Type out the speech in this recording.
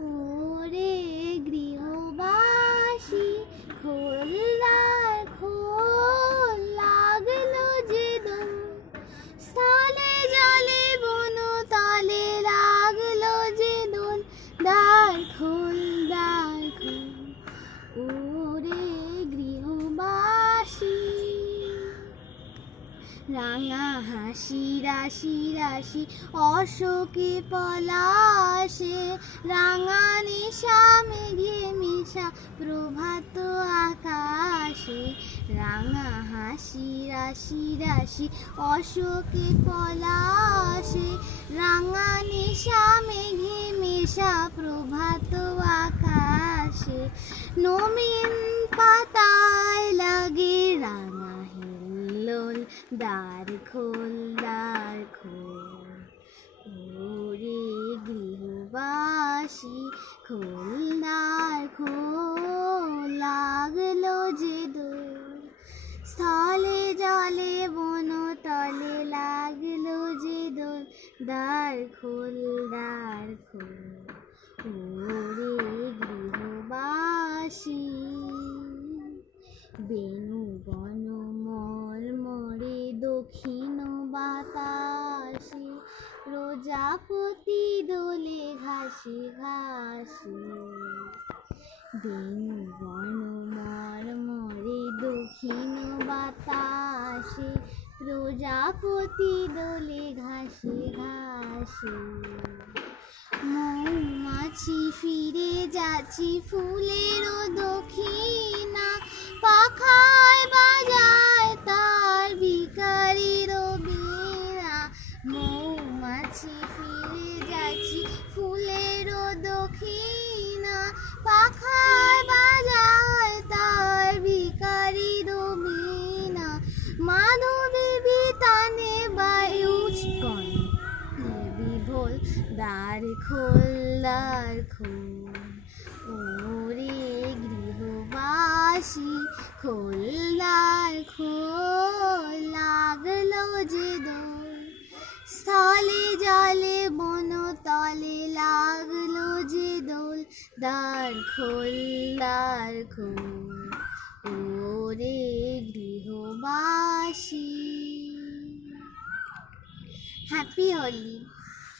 ওরে গৃহবাসী খোলদার খোল, লাগলো যে দোল, স্থলে জলে বন তলে লাগলো যে দোল, দ্বার খোল দ্বার খোল। ওরে গৃহবাসী, রাঙা হাসি রাশি রাশি অশোকে পলাশে, রাঙা নিশা মেঘে মিশা প্রভাত আকাশে, রাঙা হাসি রাশি রাশি অশোকে পলাশে, রাঙা নিশা মেঘে মিশা প্রভাত আকাশে, নবীন পাতায় লাগে রাঙা হিল্লোল, দ্বার খোল দ্বার খোল। ওরে গৃহবাসী খোল দ্বার খোল, লাগলো যে দোল, স্থলে জলে বন তলে লাগলো যে দোল, দ্বার খোল দ্বার খোল। ওরে গৃহবাসী, বেণু বন মর্মরে দক্ষিণ বাতাসে, প্রজাপতি দোলে ঘাসে ঘাসে, বেণু বন মর্মরে দক্ষিণ বাতাসে, প্রজাপতি দোলে ঘাসে ঘাসে, মৌমাছি ফিরে যাচ্ছি ফুলের দক্ষিণা, পাখায় বাজায় তার ভিখারির বীণা, মৌমাছি ফিরে যাচ্ছি ফুলের দক্ষিণা, পাখায় বাজায় তার ভিখারির বীণা, মাধবী বিতানে বায়ুচ কণ্ঠে বিভোল, দ্বার খোল দ্বার খোল। ওরে গৃহবাসী খোল দ্বার খোল, লাগলো যে দোল, স্থলে জলে বন তলে লাগলো যে দোল, দ্বার খোল দ্বার খোল। ওরে গৃহবাসী। হ্যাপি হোলি।